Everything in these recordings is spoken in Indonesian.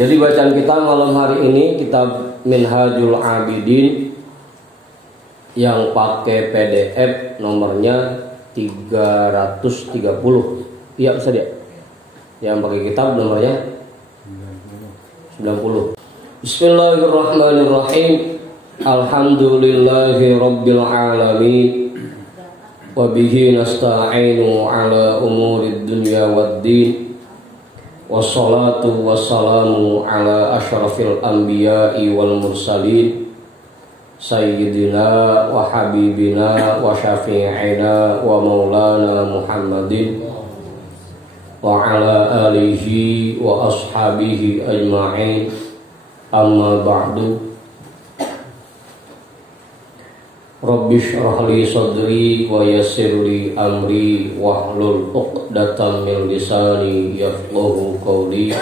Jadi bacaan kita malam hari ini kitab Minhajul Abidin yang pakai PDF nomornya 330. Iya Ustaz ya? Yang pakai kitab nomornya 90. Bismillahirrahmanirrahim. Alhamdulillahi rabbil alamin. Wa bihi nasta'inu ala umurid dunya waddin. Wassalatu wassalamu ala asyrafil anbiya'i wal mursalin Sayyidina wa habibina wa syafi'ina wa maulana Muhammadin wa ala alihi wa ashabihi ajma'in. Amma ba'du. Rabbi shrah li sadri wa yassir li amri wahlul 'uqdatam min lisani yafqahu qawli.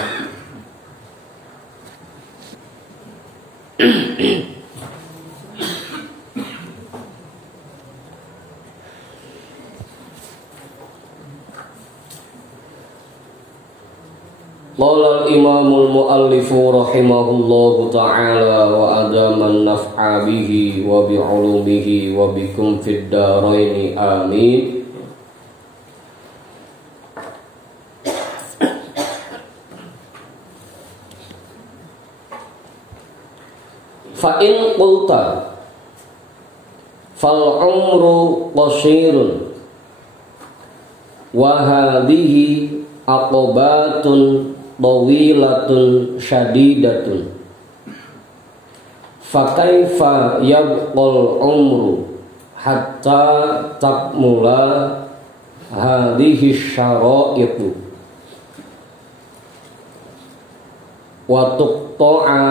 Qala al-imamul muallifu rahimahullahu ta'ala wa adaman naf'a bihi wa bi'ulumihi wa bikum fid daraini amin. Fa in qulta fal umru qasirun wa hadhihi aqobatun tawilatun syadidatun fakaifa yabqal umru hatta takmula hadhihi syara'itu wa tuqta'a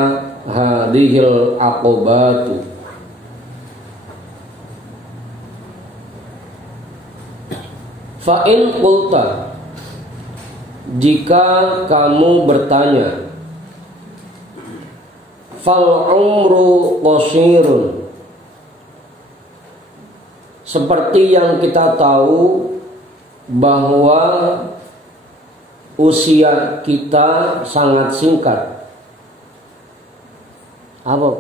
hadhil aqobatu. Fa in qulta, jika kamu bertanya, fal umru qasirun, seperti yang kita tahu bahwa usia kita sangat singkat. Apa?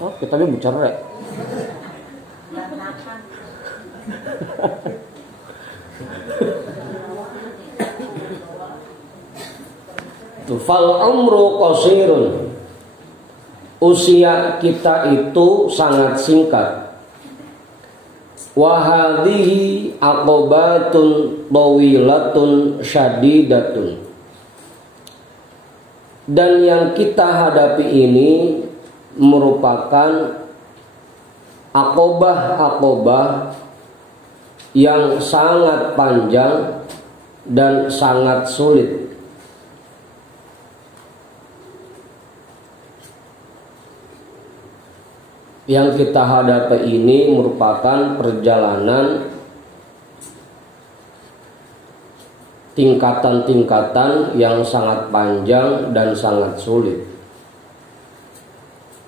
Oh, kita bicara. Fal umru qasirun, usia kita itu sangat singkat. Wa hadhihi aqobatun tawilatun syadidatun, dan yang kita hadapi ini merupakan aqobah-aqobah yang sangat panjang dan sangat sulit. Yang kita hadapi ini merupakan perjalanan tingkatan-tingkatan yang sangat panjang dan sangat sulit.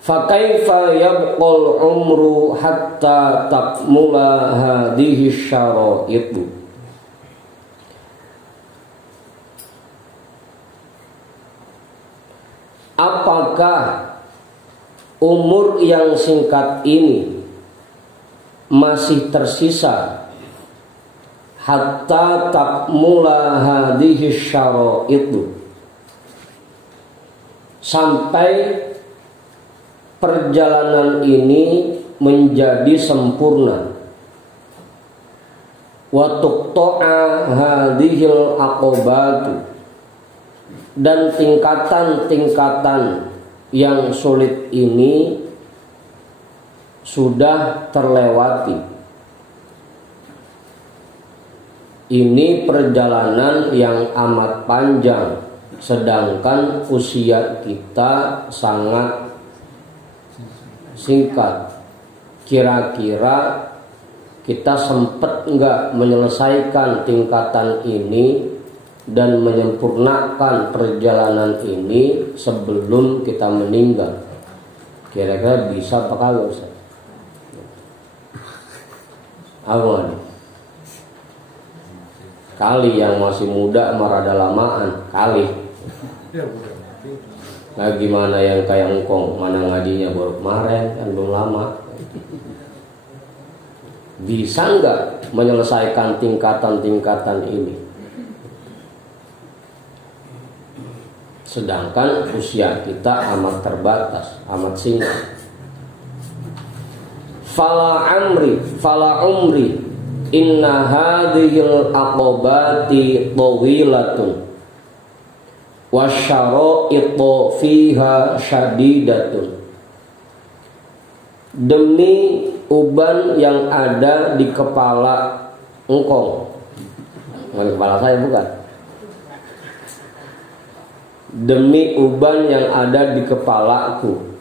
Fakaifa yabqal umru hatta takmula hadhihi syara'itu. Apakah umur yang singkat ini masih tersisa hatta takmula hadhihi syara'itu, sampai perjalanan ini menjadi sempurna, wa tuqta'a hadhil aqobatu, dan tingkatan-tingkatan yang sulit ini sudah terlewati. Ini perjalanan yang amat panjang, sedangkan usia kita sangat singkat. Kira-kira kita sempat enggak menyelesaikan tingkatan ini dan menyempurnakan perjalanan ini sebelum kita meninggal? Kira-kira bisa apa kagak Ustaz? Apa? Kali yang masih muda marada lamaan kali. Nah gimana yang kayak engkong, mana ngajinya baru kemarin kan belum lama. Bisa nggak menyelesaikan tingkatan-tingkatan ini? Sedangkan usia kita amat terbatas, amat singkat. Fala umri inna hadhil aqobati tawilatun wasyara'itu fiha syadidatun. Demi uban yang ada di kepala engkau, bukan kepala saya, bukan. Demi uban yang ada di kepalaku,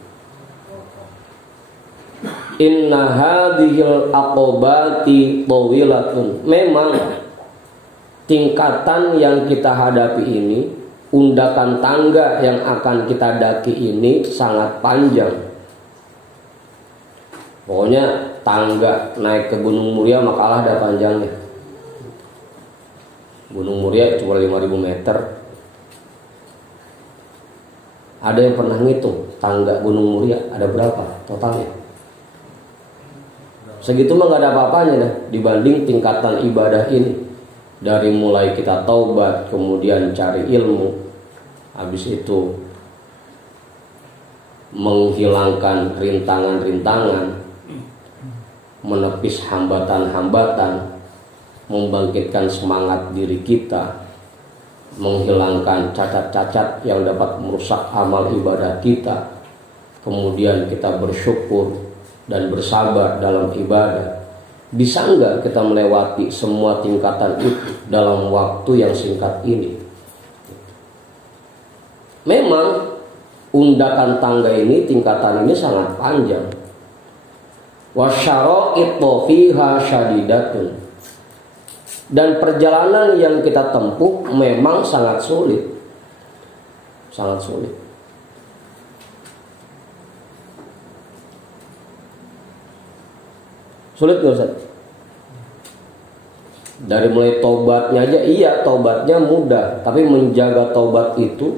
inna hadhil aqobati tawilatun. Memang tingkatan yang kita hadapi ini, undakan tangga yang akan kita daki ini sangat panjang. Pokoknya tangga naik ke Gunung Muria mah kalah dah panjangnya. Gunung Muria cuma 5.000 meter. Ada yang pernah ngitung tangga Gunung Muria ada berapa totalnya? Segitu mah gak ada apa-apanya dah dibanding tingkatan ibadah ini. Dari mulai kita taubat, kemudian cari ilmu, habis itu menghilangkan rintangan-rintangan, menepis hambatan-hambatan, membangkitkan semangat diri kita, menghilangkan cacat-cacat yang dapat merusak amal ibadah kita, kemudian kita bersyukur dan bersabar dalam ibadah. Bisa enggak kita melewati semua tingkatan itu dalam waktu yang singkat ini? Memang undakan tangga ini, tingkatan ini sangat panjang. Wasyara'itu fiha syadidatun. Dan perjalanan yang kita tempuh memang sangat sulit. Sangat sulit. Sulit gak Ustaz? Dari mulai taubatnya aja, iya taubatnya mudah, tapi menjaga taubat itu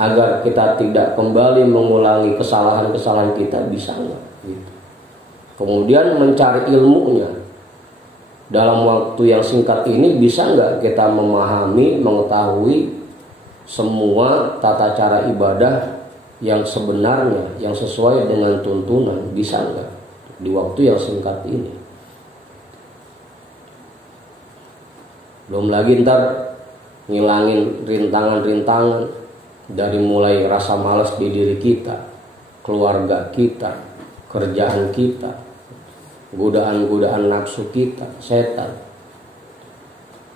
agar kita tidak kembali mengulangi kesalahan-kesalahan kita bisa nggak? Gitu. Kemudian mencari ilmunya dalam waktu yang singkat ini, bisa nggak kita memahami, mengetahui semua tata cara ibadah yang sebenarnya, yang sesuai dengan tuntunan, bisa nggak di waktu yang singkat ini? Belum lagi ntar ngilangin rintangan-rintangan dari mulai rasa malas di diri kita, keluarga kita, kerjaan kita, godaan-godaan nafsu kita, setan.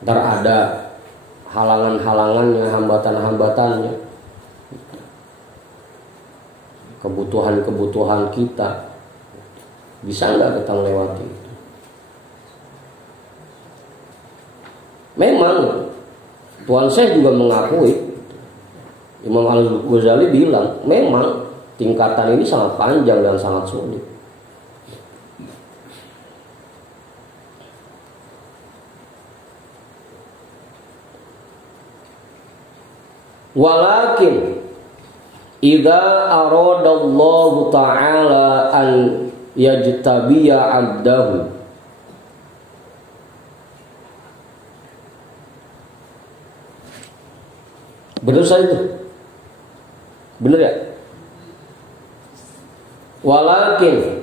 Ntar ada halangan-halangannya, hambatan-hambatannya, kebutuhan-kebutuhan kita. Bisa nggak kita melewati itu? Memang Tuan Syekh juga mengakui, Imam Al-Ghazali bilang memang tingkatan ini sangat panjang dan sangat sulit. Walakin idza aradallahu ta'ala an yajtabiya 'abdahu, benar saya itu? Benar ya? Walakin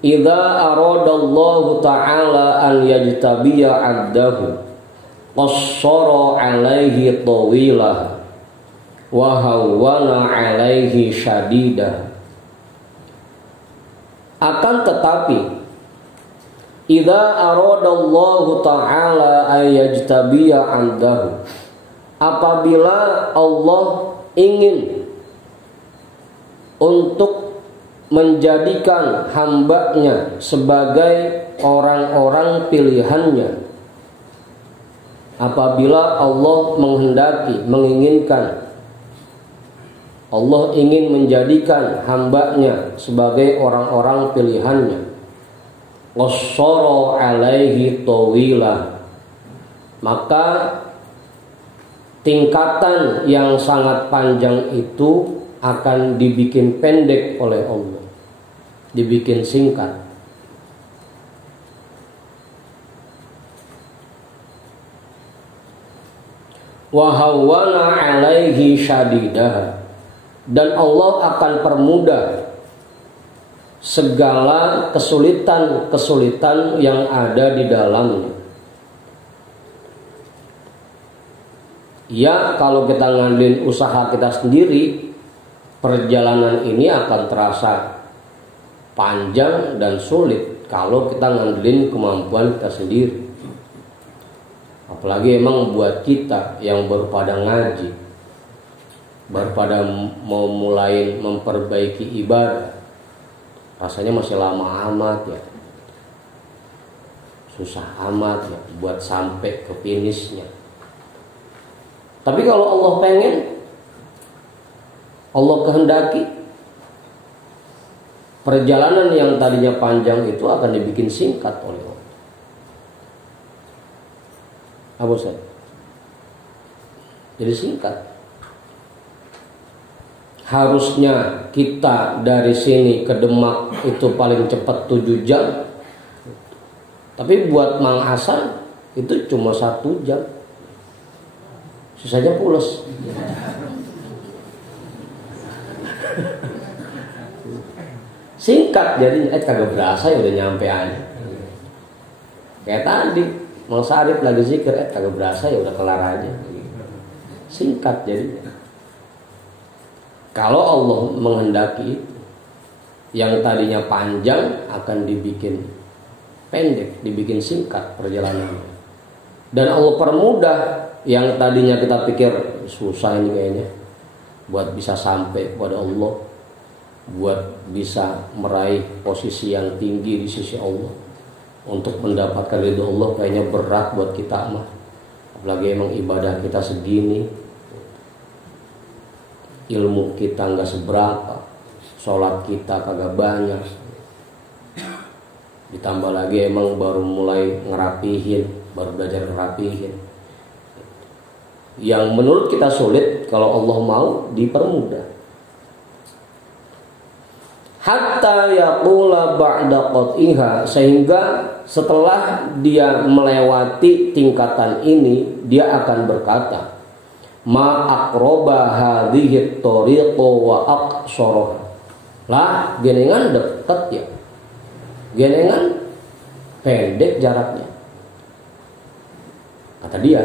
idza aradallahu ta'ala an yajtabiya 'abdahu qassara 'alaihi tawilah wa hawwana 'alaihi syadidah. Akan tetapi idza aradallahu ta'ala an yajtabiya 'abdahu, apabila Allah ingin untuk menjadikan hambanya sebagai orang-orang pilihannya, apabila Allah menghendaki, menginginkan, Allah ingin menjadikan hambanya sebagai orang-orang pilihannya, qassara alaihi tawilah, maka tingkatan yang sangat panjang itu akan dibikin pendek oleh Allah, dibikin singkat. Wa hawwana 'alaihi syadidah, dan Allah akan permudah segala kesulitan-kesulitan yang ada di dalamnya. Ya, kalau kita ngandelin usaha kita sendiri, perjalanan ini akan terasa panjang dan sulit kalau kita ngandelin kemampuan kita sendiri. Apalagi emang buat kita yang baru pada ngaji, baru pada mau mulai memperbaiki ibadah, rasanya masih lama amat ya, susah amat ya buat sampai ke finishnya. Tapi kalau Allah pengen, Allah kehendaki, perjalanan yang tadinya panjang itu akan dibikin singkat oleh Allah. Apa Ustaz? Jadi singkat. Harusnya kita dari sini ke Demak itu paling cepat 7 jam. Tapi buat Mang Hasan itu cuma 1 jam. Sisanya pules. Singkat jadinya, kagak berasa ya udah nyampe aja. Kayak tadi Mang Sarip lagi zikir, kagak berasa ya udah kelar aja. Singkat jadinya. Kalau Allah menghendaki, yang tadinya panjang akan dibikin pendek, dibikin singkat perjalanannya. Dan Allah permudah yang tadinya kita pikir susah ini kayaknya, buat bisa sampai kepada Allah, buat bisa meraih posisi yang tinggi di sisi Allah, untuk mendapatkan ridho Allah kayaknya berat buat kita mah. Apalagi emang ibadah kita segini, ilmu kita nggak seberapa, sholat kita kagak banyak, ditambah lagi emang baru mulai ngerapihin, baru belajar ngerapihin. Yang menurut kita sulit, kalau Allah mau dipermudah. Hatta yaqula ba'da qat'iha, sehingga setelah dia melewati tingkatan ini, dia akan berkata, ma aqroba hadhihi tariqo wa aqsoroha. Lah, genengan deket ya, genengan pendek jaraknya, kata dia.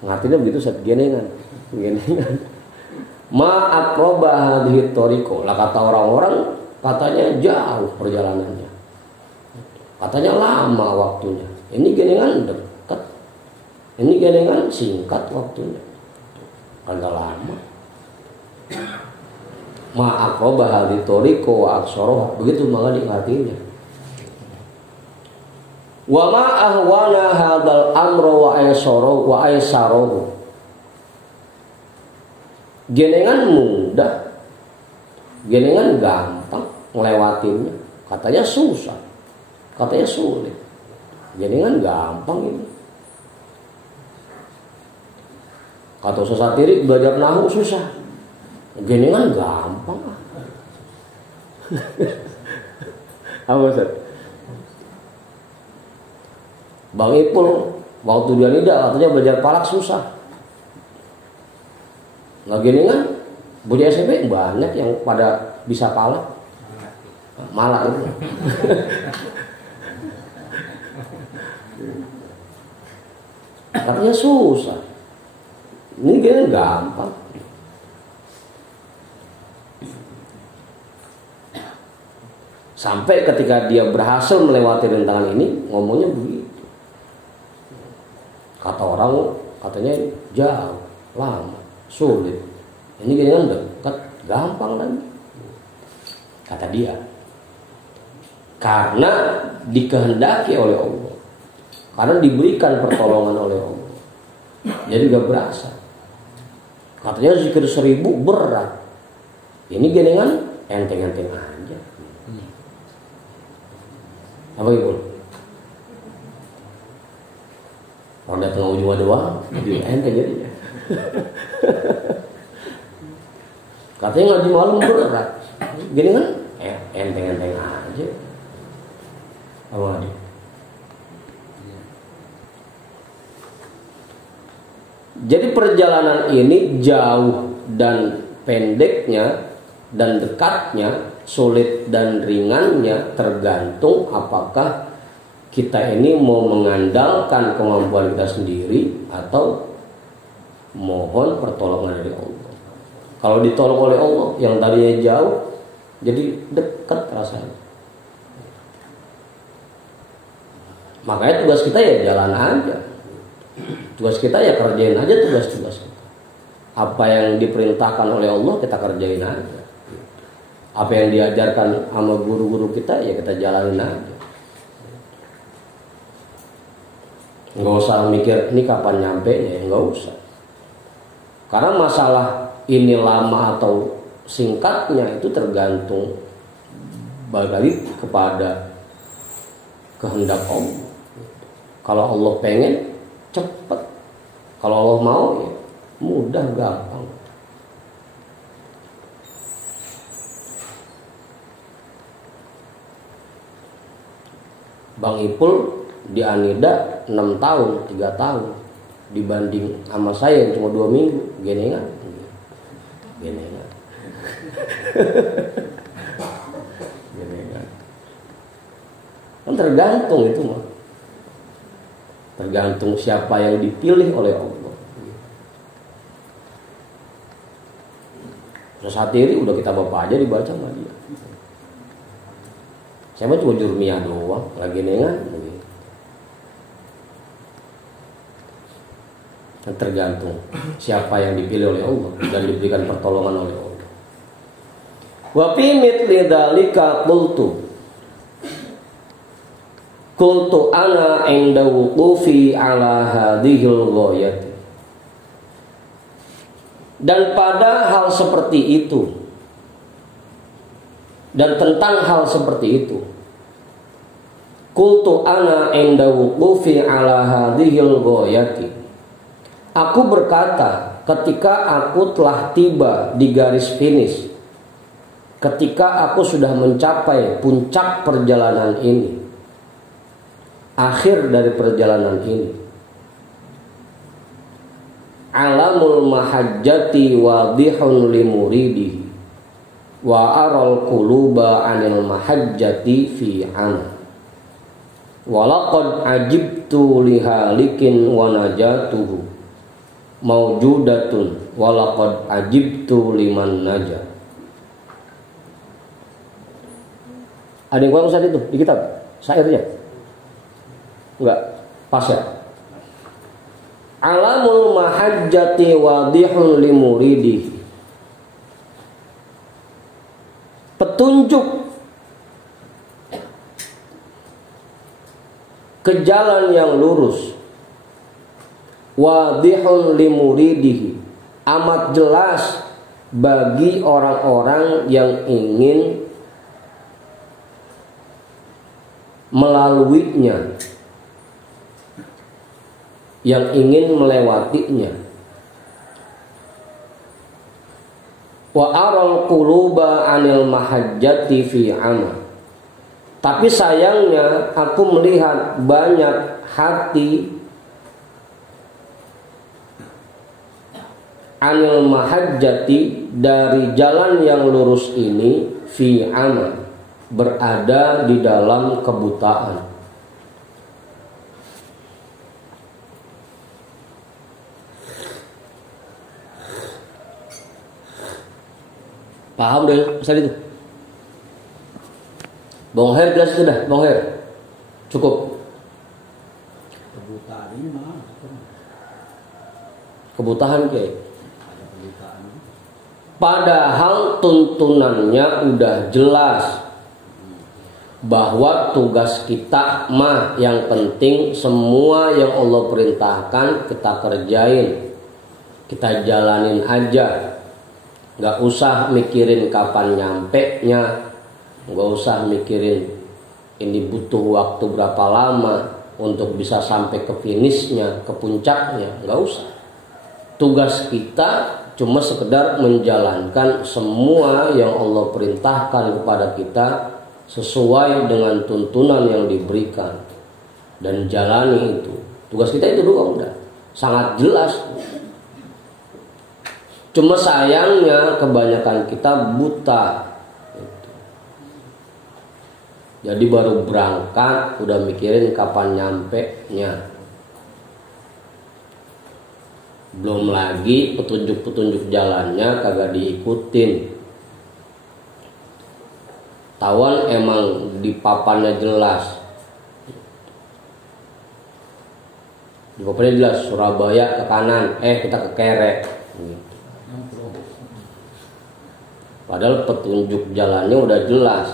Ngartinya begitu, saat genengan. Ma aqroba hadhihi tariqo. Lah kata orang-orang, katanya jauh perjalanannya, katanya lama waktunya. Ini genengan dekat, ini genengan singkat waktunya, agak lama. Ma aqroba hadhihi tariqo wa aqsoroha. Begitu makanya artinya. Wa ma ahwana hadzal amra wa aisarohu. Genengan mudah, genengan gampang ngelewatinnya. Katanya susah, katanya sulit. Genengan gampang ini. Kata Ustaz Tirik, belajar nahwu susah, genengan gampang. Apa Ustaz? Bang Ipul waktu dia lidah katanya belajar palak susah. Nggak gini kan, bocah SMP banyak yang pada bisa palak, malak itu. Katanya susah. Ini gini gampang. Sampai ketika dia berhasil melewati rintangan ini, ngomongnya begitu. Kata orang, katanya jauh, lama, sulit. Ini kan dekat, gampang lagi. Kata dia, karena dikehendaki oleh Allah, karena diberikan pertolongan oleh Allah, jadi gak berasa. Katanya zikir 1000 berat. Ini genengan enteng-enteng aja. Apa itu? Roda tengah ujungnya doang, jadi enteng jadinya. Katanya ngaji malam berat, gini kan? Enteng-enteng aja. Apa nih? Jadi perjalanan ini jauh dan pendeknya dan dekatnya, sulit dan ringannya tergantung apakah kita ini mau mengandalkan kemampuan kita sendiri atau mohon pertolongan dari Allah. Kalau ditolong oleh Allah yang tadinya jauh jadi dekat rasanya. Makanya tugas kita ya jalan aja. Tugas kita ya kerjain aja tugas-tugas kita. Apa yang diperintahkan oleh Allah kita kerjain aja. Apa yang diajarkan sama guru-guru kita ya kita jalanin aja. Nggak usah mikir ini kapan nyampe ya, nggak usah. Karena masalah ini lama atau singkatnya itu tergantung balik kepada kehendak Allah. Kalau Allah pengen cepat, kalau Allah mau ya mudah, gampang. Bang Ipul di Anida 6 tahun, 3 tahun dibanding sama saya yang cuma 2 minggu. Genengan. Genengan. Genengan. Kan tergantung itu mah. Tergantung siapa yang dipilih oleh Allah. Sesatiri udah kita bapak aja dibaca sama dia. Saya mah cuma jurmiyah doang, lagi nengan. Tergantung siapa yang dipilih oleh Allah dan diberikan pertolongan oleh Allah. Wa fi mithli dzalika qultu ana inda wuqufi ala hadhil ghayati. Dan pada hal seperti itu dan tentang hal seperti itu, qultu ana inda wuqufi ala hadhil ghayati, aku berkata ketika aku telah tiba di garis finish, ketika aku sudah mencapai puncak perjalanan ini, akhir dari perjalanan ini, alamul mahajjati wadihun limuridihi wa aral quluba anil mahajjati fi ana walaqad ajibtu lihalikin wa najatuhu maujudatun walaqad ajibtu liman naja. Ada yang kurang Ustaz itu di kitab syairnya? Enggak, pas ya. Alamul mahajjati wadihun limuridihi, petunjuk ke jalan yang lurus, wadihun limuridihi, amat jelas bagi orang-orang yang ingin melaluinya, yang ingin melewatinya. Wa aral quluba anil mahajjati fi ana, tapi sayangnya aku melihat banyak hati anil mahajjati, dari jalan yang lurus ini, fi ana, berada di dalam kebutaan. Paham deh Ustaz itu? Bong Her jelas sudah, Bong Her. Cukup. Kebutaan ini mana? Kebutaan kayak. Padahal tuntunannya udah jelas bahwa tugas kita mah yang penting semua yang Allah perintahkan kita kerjain, kita jalanin aja. Gak usah mikirin kapan nyampe nya, gak usah mikirin ini butuh waktu berapa lama, untuk bisa sampai ke finishnya, ke puncaknya, nggak usah. Tugas kita cuma sekedar menjalankan semua yang Allah perintahkan kepada kita sesuai dengan tuntunan yang diberikan dan jalani itu. Tugas kita itu doang, udah sangat jelas. Cuma sayangnya kebanyakan kita buta. Jadi baru berangkat udah mikirin kapan nyampe-nya. Belum lagi petunjuk-petunjuk jalannya kagak diikutin. Tawan emang di papannya jelas. Di papannya jelas Surabaya ke kanan, kita ke kere. Padahal petunjuk jalannya udah jelas.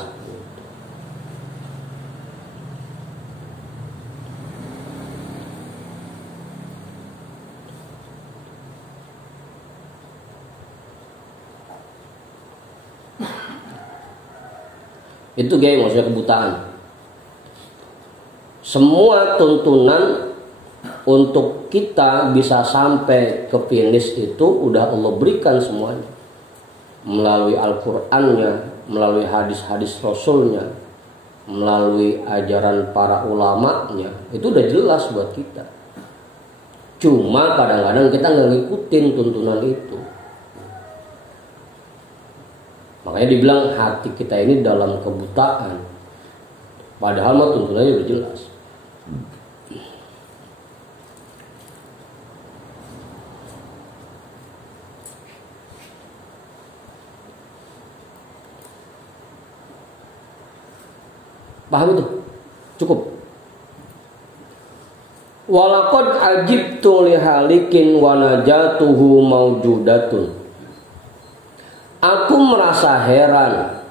Itu geng, maksudnya kebutaan. Semua tuntunan untuk kita bisa sampai ke finish itu udah Allah berikan semuanya. Melalui Al-Qur'annya, melalui hadis-hadis Rasulnya, melalui ajaran para ulamanya. Itu udah jelas buat kita. Cuma kadang-kadang kita nggak ngikutin tuntunan itu. Makanya dibilang hati kita ini dalam kebutaan. Padahal mah tuntunannya udah jelas. Paham itu? Cukup. Walaqad ajibtu lihalikin wa najatuhu maujudatun. Aku merasa heran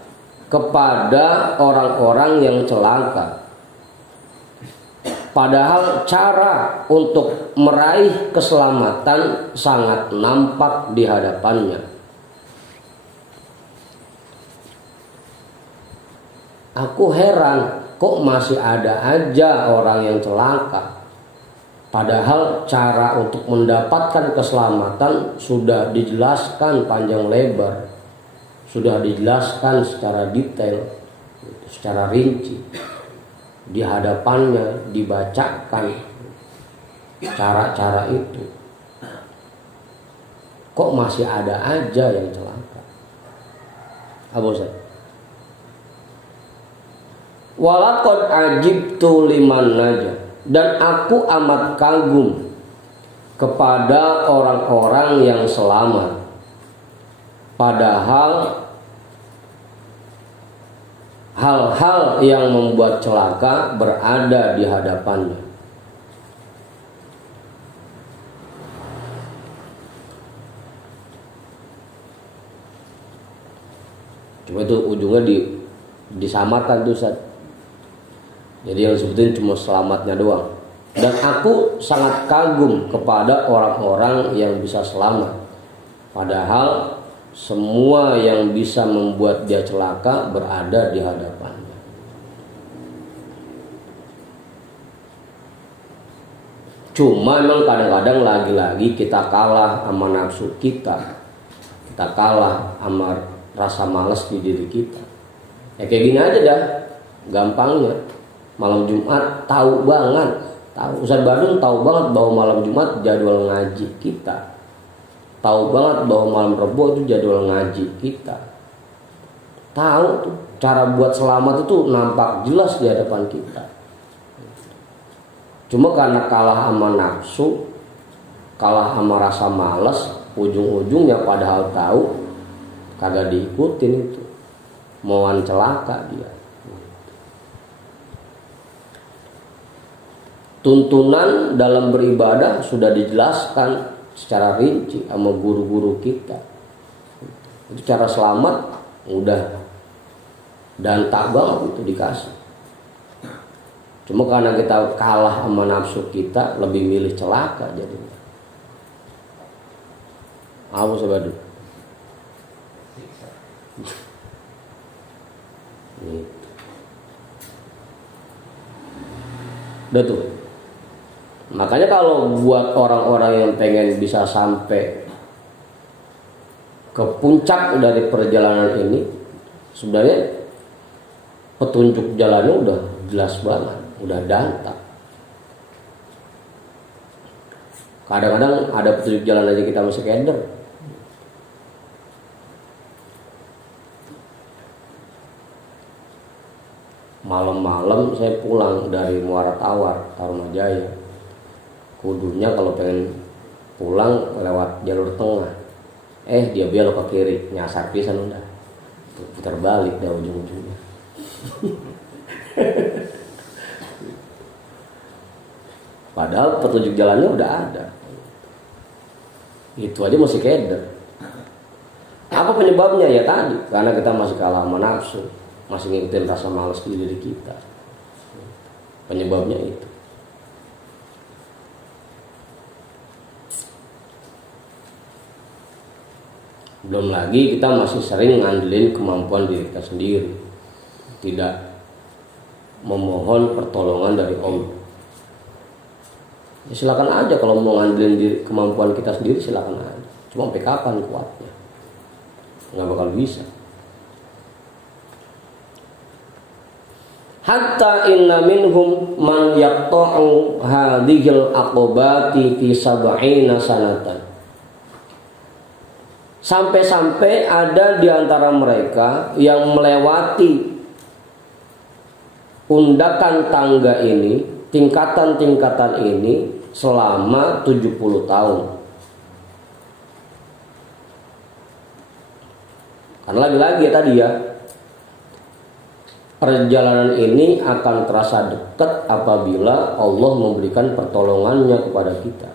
kepada orang-orang yang celaka. Padahal cara untuk meraih keselamatan sangat nampak di hadapannya. Aku heran, kok masih ada aja orang yang celaka. Padahal cara untuk mendapatkan keselamatan sudah dijelaskan panjang lebar. Sudah dijelaskan secara detail, secara rinci. Di hadapannya dibacakan cara-cara itu. Kok masih ada aja yang celaka? Apa Ustaz? Walaqad ajibtu liman naja, dan aku amat kagum kepada orang-orang yang selamat. Padahal hal-hal yang membuat celaka berada di hadapannya. Cuma itu ujungnya disamarkan tuh Ustaz. Jadi yang sebutin cuma selamatnya doang. Dan aku sangat kagum kepada orang-orang yang bisa selamat. Padahal semua yang bisa membuat dia celaka berada di hadapannya. Cuma memang kadang-kadang lagi-lagi kita kalah sama nafsu kita. Kita kalah sama rasa malas di diri kita. Ya kayak gini aja dah, gampangnya. Malam Jumat tahu banget, Ustaz Badung tahu banget bahwa malam Jumat jadwal ngaji kita. Tahu banget bahwa malam Rebo itu jadwal ngaji kita. Tahu tuh cara buat selamat itu nampak jelas di hadapan kita. Cuma karena kalah sama nafsu, kalah sama rasa malas, ujung-ujungnya padahal tahu kagak diikutin itu. Mauan celaka dia. Tuntunan dalam beribadah sudah dijelaskan secara rinci sama guru-guru kita. Itu cara selamat udah dan tak banget itu dikasih. Cuma karena kita kalah sama nafsu kita, lebih milih celaka jadinya. Apa sebadu? Udah tuh. Makanya kalau buat orang-orang yang pengen bisa sampai ke puncak dari perjalanan ini, sebenarnya petunjuk jalannya udah jelas banget, udah dantap. Kadang-kadang ada petunjuk jalan aja kita masih keder. Malam-malam saya pulang dari Muara Tawar, Tarumajaya. Kudunya kalau pengen pulang lewat jalur tengah, dia belok ke kiri, nyasar pisan udah, putar balik dah ujung-ujungnya. Padahal petunjuk jalannya udah ada, itu aja masih keder. Apa penyebabnya? Ya tadi, karena kita masih kalah sama nafsu, masih ngikutin rasa malas di diri kita. Penyebabnya itu. Belum lagi kita masih sering ngandelin kemampuan diri kita sendiri, tidak memohon pertolongan dari Allah. Ya silakan aja kalau mau ngandelin kemampuan kita sendiri, silakan aja. Cuma sampai kapan kuatnya? Nggak bakal bisa. Hatta inna minhum man yaqta'u hadhil aqobati fi sab'ina sanatan. Sampai-sampai ada di antara mereka yang melewati undakan tangga ini, tingkatan-tingkatan ini selama 70 tahun. Karena lagi-lagi tadi ya, perjalanan ini akan terasa dekat apabila Allah memberikan pertolongannya kepada kita.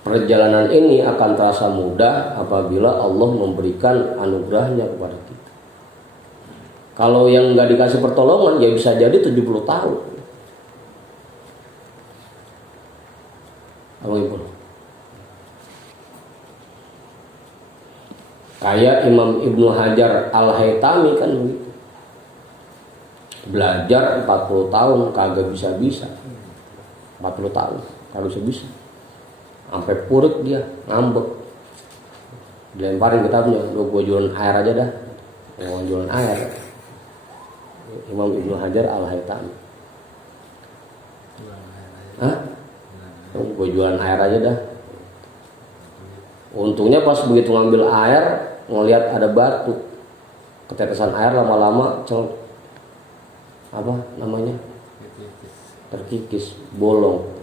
Perjalanan ini akan terasa mudah apabila Allah memberikan anugerahnya kepada kita. Kalau yang nggak dikasih pertolongan, ya bisa jadi 70 tahun. Abang Ibu. Kayak Imam Ibnu Hajar Al-Haytami kan begitu. Belajar 40 tahun kagak bisa-bisa. 40 tahun kagak bisa-bisa. Sampai purut dia, ngambek. Dilemparin kitabnya, gue jualan air aja dah. Mau jualan air. Imam Ibnu Hajar Al-Haytami. Hah? Gue jualan air aja dah. Untungnya pas begitu ngambil air, ngelihat ada batu. Ketetesan air lama-lama terkikis, bolong.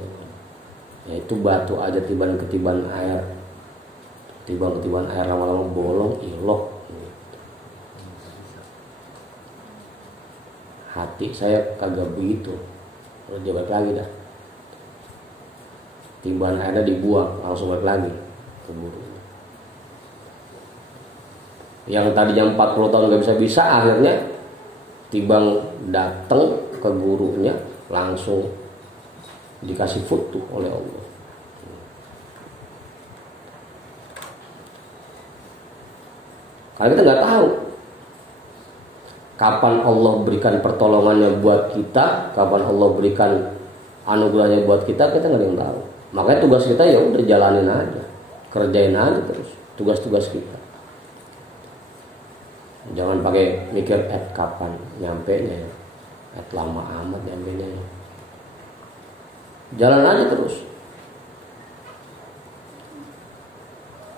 Ya itu batu aja ketiban air. Ketiban air lama-lama bolong, ilok. Hati saya kagak begitu. Udah balik lagi dah. Timban airnya dibuang, langsung balik lagi ke guru. Yang tadinya 40 tahun gak bisa-bisa, akhirnya timbang datang ke gurunya langsung dikasih futuh oleh Allah. Karena kita nggak tahu kapan Allah berikan pertolongannya buat kita, kapan Allah berikan anugerahnya buat kita nggak ada yang tahu. Makanya tugas kita ya udah jalanin aja, kerjain aja terus tugas-tugas kita. Jangan pakai mikir kapan nyampenya ya, lama amat nyampenya ya. Jalan aja terus.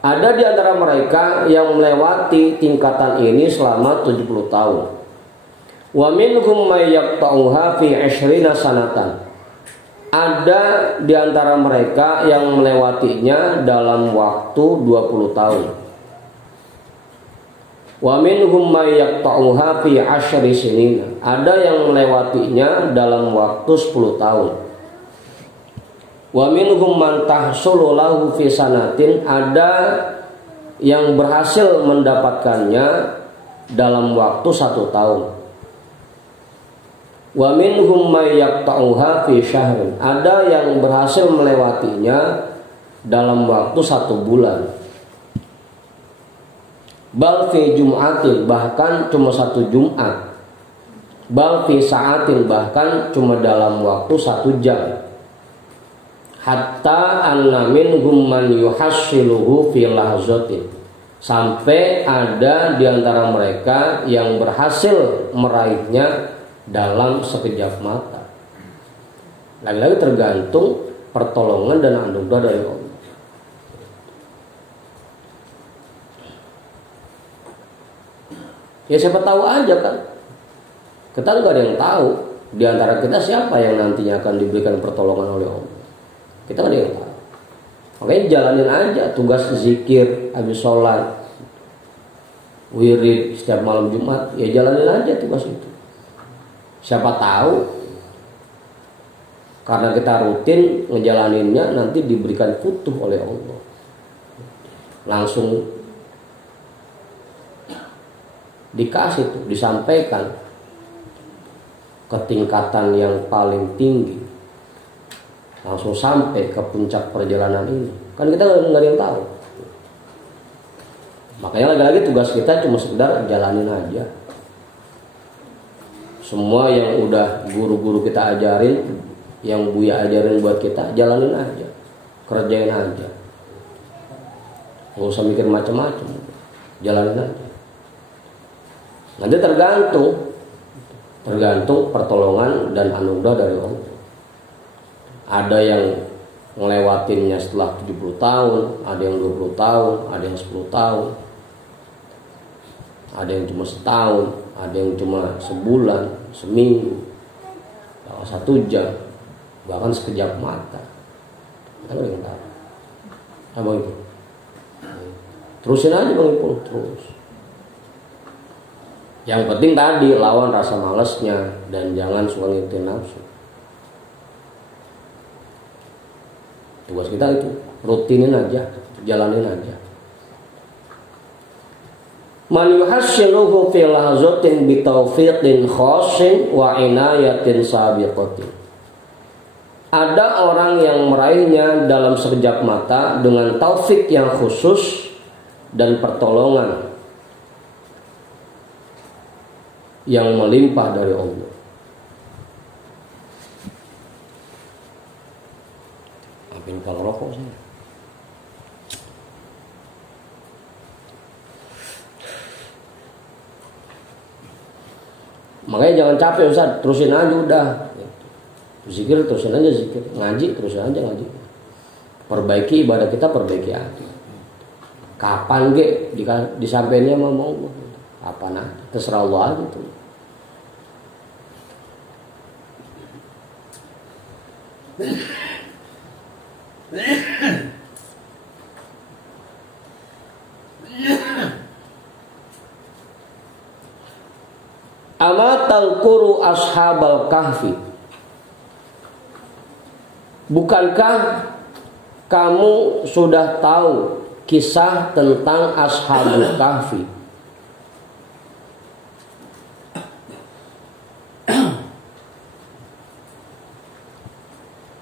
Ada di antara mereka yang melewati tingkatan ini selama 70 tahun. Wa minhum may yaqta'uha fi 20 sanatan. Ada di antara mereka yang melewatinya dalam waktu 20 tahun. Wa minhum may yaqta'uha fi 10 sinin. Ada yang melewatinya dalam waktu 10 tahun. Wa minhum man tahsulu lahu fi sanatin. Ada yang berhasil mendapatkannya dalam waktu 1 tahun. Wa minhum may yaqta'uha fi syahrin. Ada yang berhasil melewatinya dalam waktu 1 bulan. Bal fi jum'atin, bahkan cuma 1 Jumat. Bal fi sa'atin, bahkan cuma dalam waktu 1 jam. hatta anna minhum man yuhassiluhu fi lahzatin, sampai ada di antara mereka yang berhasil meraihnya dalam sekejap mata. Lagi-lagi tergantung pertolongan dan anugerah dari Allah. Ya siapa tahu aja kan. Kita nggak ada yang tahu di antara kita siapa yang nantinya akan diberikan pertolongan oleh Allah. Kita nggak ada yang tahu. Makanya jalanin aja tugas zikir habis sholat, wirid setiap malam Jumat, ya jalanin aja tugas itu. Siapa tahu karena kita rutin ngejalaninnya nanti diberikan futuh oleh Allah. Langsung dikasih tuh, disampaikan ke tingkatan yang paling tinggi, langsung sampai ke puncak perjalanan ini. Kan kita nggak ada yang tahu. Makanya lagi-lagi tugas kita cuma sekedar jalanin aja. Semua yang udah guru-guru kita ajarin, yang Buya ajarin buat kita, jalanin aja, kerjain aja. Nggak usah mikir macam-macam, jalanin aja. Nanti tergantung pertolongan dan anugerah dari Allah. Ada yang ngelewatinnya setelah 70 tahun, ada yang 20 tahun, ada yang 10 tahun, ada yang cuma setahun, ada yang cuma sebulan, seminggu, 1 jam, bahkan sekejap mata. Kita nggak ada yang tahu. Apa itu? Terusin aja Bang Ipul, terus. Yang penting tadi lawan rasa malesnya dan jangan suka ngikutin nafsu. Tugas kita itu rutinin aja, jalanin aja. Man yuhassiluhu fi lahzatin bi taufiqin khassin wa inayatin sabiqatin. Ada orang yang meraihnya dalam sekejap mata dengan taufik yang khusus dan pertolongan yang melimpah dari Allah. Apin kalau rokok sih. Makanya jangan capek Ustaz, terusin aja udah. Zikir terusin aja zikir, ngaji terusin aja ngaji. Perbaiki ibadah kita, perbaiki aja. Kapan ge disampainya sama Allah? Kapan aja, terserah Allah aja tuh. Ama tadhkuru ashabal kahfi. Bukankah kamu sudah tahu kisah tentang ashabul kahfi?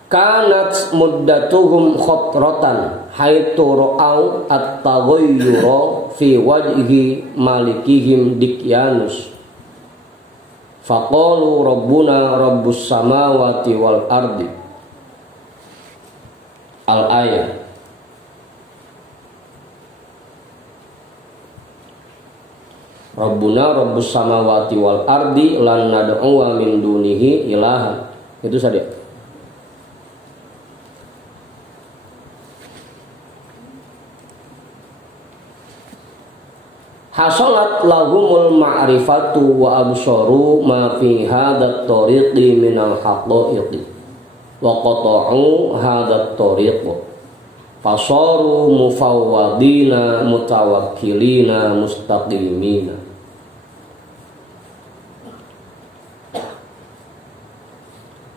Kanat muddatuhum khotratan haitsu ra'au at-taghayyura fi wajhi malikihim Dikyanus. Faqalu rabbuna rabbus samawati wal ardi. Al-ayah. Rabbuna rabbus samawati wal ardi lan nad'u min dunihi ilaha. Itu saja. Hasalat lahumul ma'rifatu wa absaru ma fi hadat tariqi minal haqa'iqi wa qata'u hadat tariq fasaru mufawwadina mutawakkilina mustaqimina.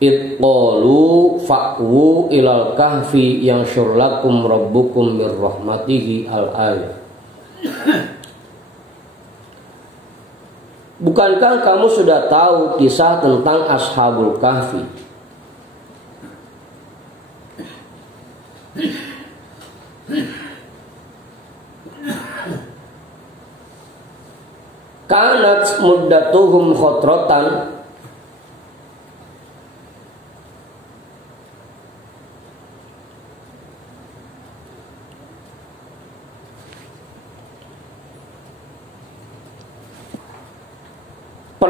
Itqalu fa'wu ilal kahfi yang syurlakum rabbukum min rahmatihi al-ayah. Bukankah kamu sudah tahu kisah tentang ashabul kahfi? Kanat muddatuhum khotrotan.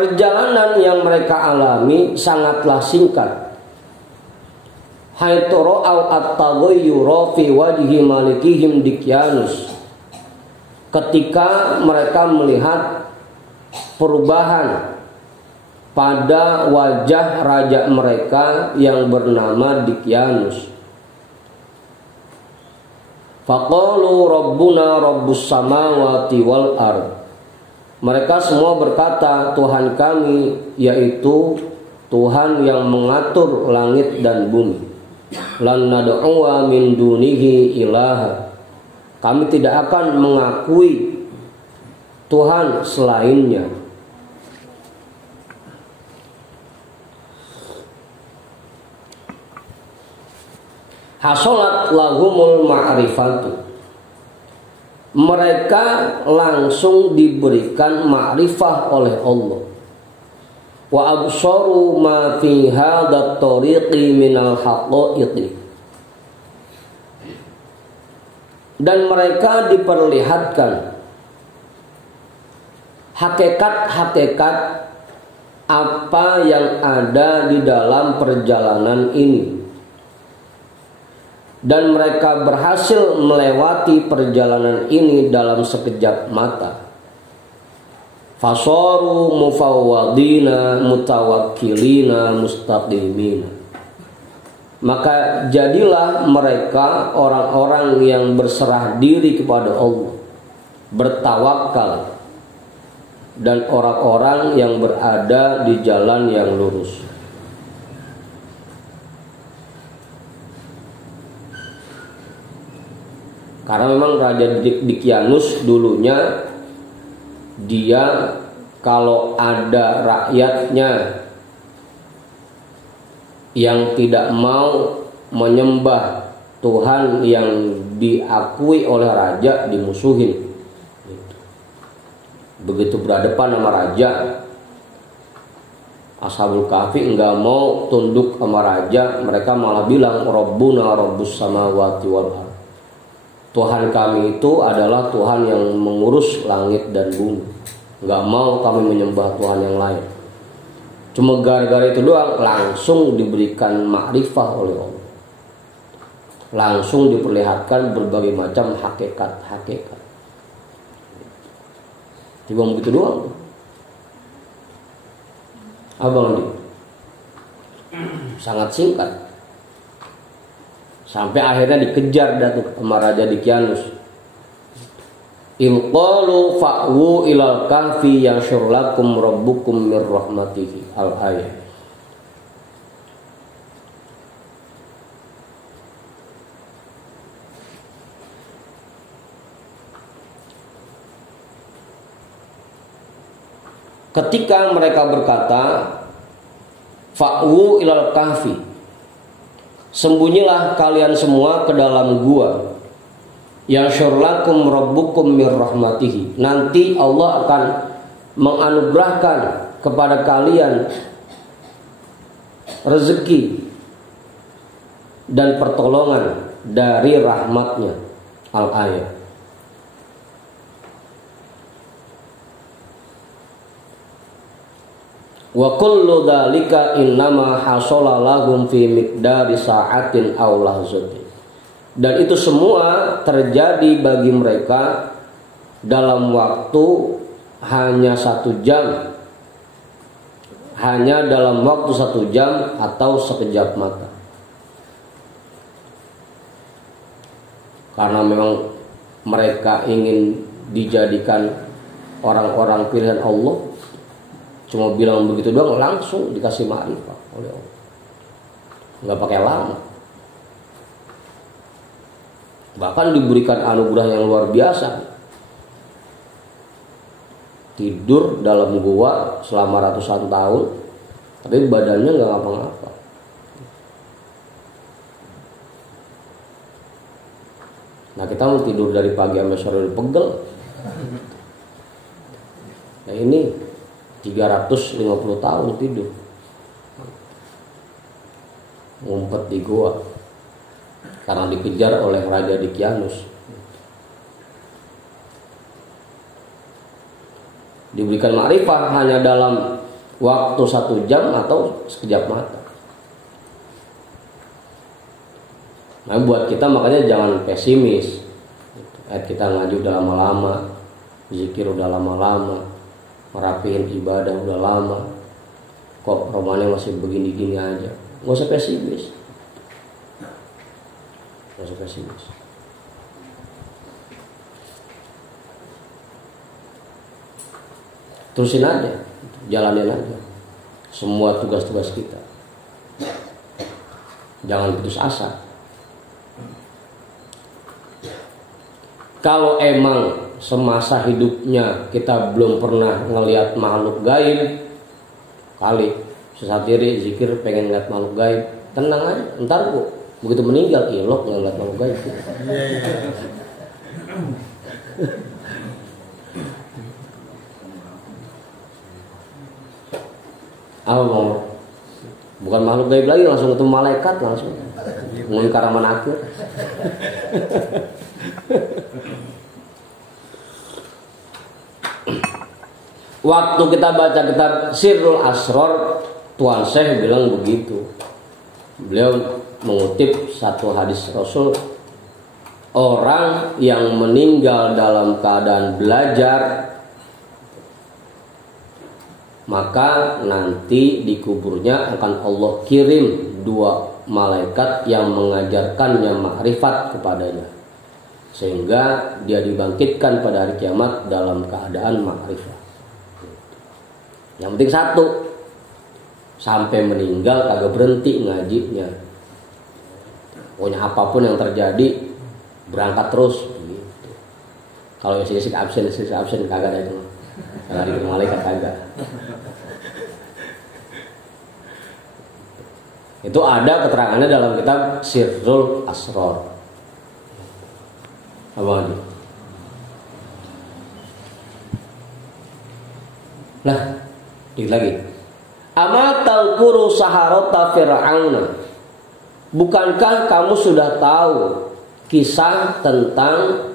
Perjalanan yang mereka alami sangatlah singkat. Haitoro au at-taghayyura fi wajhi malikihim Dikyanus. Ketika mereka melihat perubahan pada wajah raja mereka yang bernama Dikyanus. Faqalu rabbuna rabbus samawati wal ard. Mereka semua berkata, Tuhan kami yaitu Tuhan yang mengatur langit dan bumi. Lan nad'uwa min dunihi ilaha. Kami tidak akan mengakui Tuhan selainnya. Hasolat lahumul ma'rifatu. Mereka langsung diberikan ma'rifah oleh Allah. Wa absaru ma fi hadat tariqi minal haqa'iqi. Dan mereka diperlihatkan hakikat-hakikat apa yang ada di dalam perjalanan ini. Dan mereka berhasil melewati perjalanan ini dalam sekejap mata. Fasoru mufawwadina mutawakkilina mustaqimina. Maka jadilah mereka orang-orang yang berserah diri kepada Allah, bertawakal, dan orang-orang yang berada di jalan yang lurus. Karena memang Raja Dikyanus dulunya dia kalau ada rakyatnya yang tidak mau menyembah Tuhan yang diakui oleh raja, dimusuhin. Begitu berhadapan sama raja, Ashabul Kahfi enggak mau tunduk sama raja, mereka malah bilang Rabbuna rabbus samawati wal ard. Tuhan kami itu adalah Tuhan yang mengurus langit dan bumi. Nggak mau kami menyembah Tuhan yang lain. Cuma gara-gara itu doang langsung diberikan makrifah oleh Allah. Langsung diperlihatkan berbagai macam hakikat-hakikat. Cuma begitu doang. Abang ini sangat singkat. Sampai akhirnya dikejar Datuk sama Raja Dikyanus. Ilqalu fa'wu ilal kahfi yanshur lakum rabbukum mir rahmatihi. Al-ayat. Ketika mereka berkata fa'wu ilal kahfi, sembunyilah kalian semua ke dalam gua. Yanshur lakum rabbukum mir rahmatihi. Nanti Allah akan menganugerahkan kepada kalian rezeki dan pertolongan dari rahmatnya. Al-ayat. Wa kullu dzalika innama hasala lahum fi miqdari sa'atin aw lahzatin. Dan itu semua terjadi bagi mereka dalam waktu hanya 1 jam. Hanya dalam waktu 1 jam atau sekejap mata. Karena memang mereka ingin dijadikan orang-orang pilihan Allah. Cuma bilang begitu doang langsung dikasih ma'rifah oleh Allah. Nggak pakai lama. Bahkan diberikan anugerah yang luar biasa. Tidur dalam gua selama ratusan tahun, tapi badannya nggak ngapa-ngapa. Nah kita mau tidur dari pagi sampai sore pegel. Nah ini 350 tahun tidur ngumpet di goa karena dikejar oleh Raja Dikyanus. Diberikan makrifah hanya dalam waktu 1 jam atau sekejap mata. Nah, buat kita makanya jangan pesimis. Kita ngaji udah lama-lama, zikir udah lama-lama, merapihin ibadah udah lama, kok Ramadannya masih begini-gini aja. Nggak usah pesimis. Nggak usah pesimis. Terusin aja, jalanin aja semua tugas-tugas kita. Jangan putus asa. Kalau emang semasa hidupnya kita belum pernah ngelihat makhluk gaib, kali sesatiri zikir pengen ngeliat makhluk gaib, tenang aja. Ntar kok begitu meninggal ilok ngeliat makhluk gaib. Apa mau? Bukan makhluk gaib lagi, langsung ketemu malaikat langsung. Munkar manakir. Waktu kita baca kitab Sirrul Asrar, Tuan Syekh bilang begitu. Beliau mengutip satu hadis Rasul, orang yang meninggal dalam keadaan belajar, maka nanti di kuburnya akan Allah kirim 2 malaikat yang mengajarkannya makrifat kepadanya, sehingga dia dibangkitkan pada hari kiamat dalam keadaan makrifat. Yang penting satu, sampai meninggal kagak berhenti ngajinya. Pokoknya apapun yang terjadi berangkat terus gitu. Kalau isi absen kagak ada itu. Kalau di malaikat kagak. Itu ada keterangannya dalam kitab Sirrul Asrar. Apa lagi? Nah, dikit lagi. Ama talquru saharata fir'auna. Bukankah kamu sudah tahu kisah tentang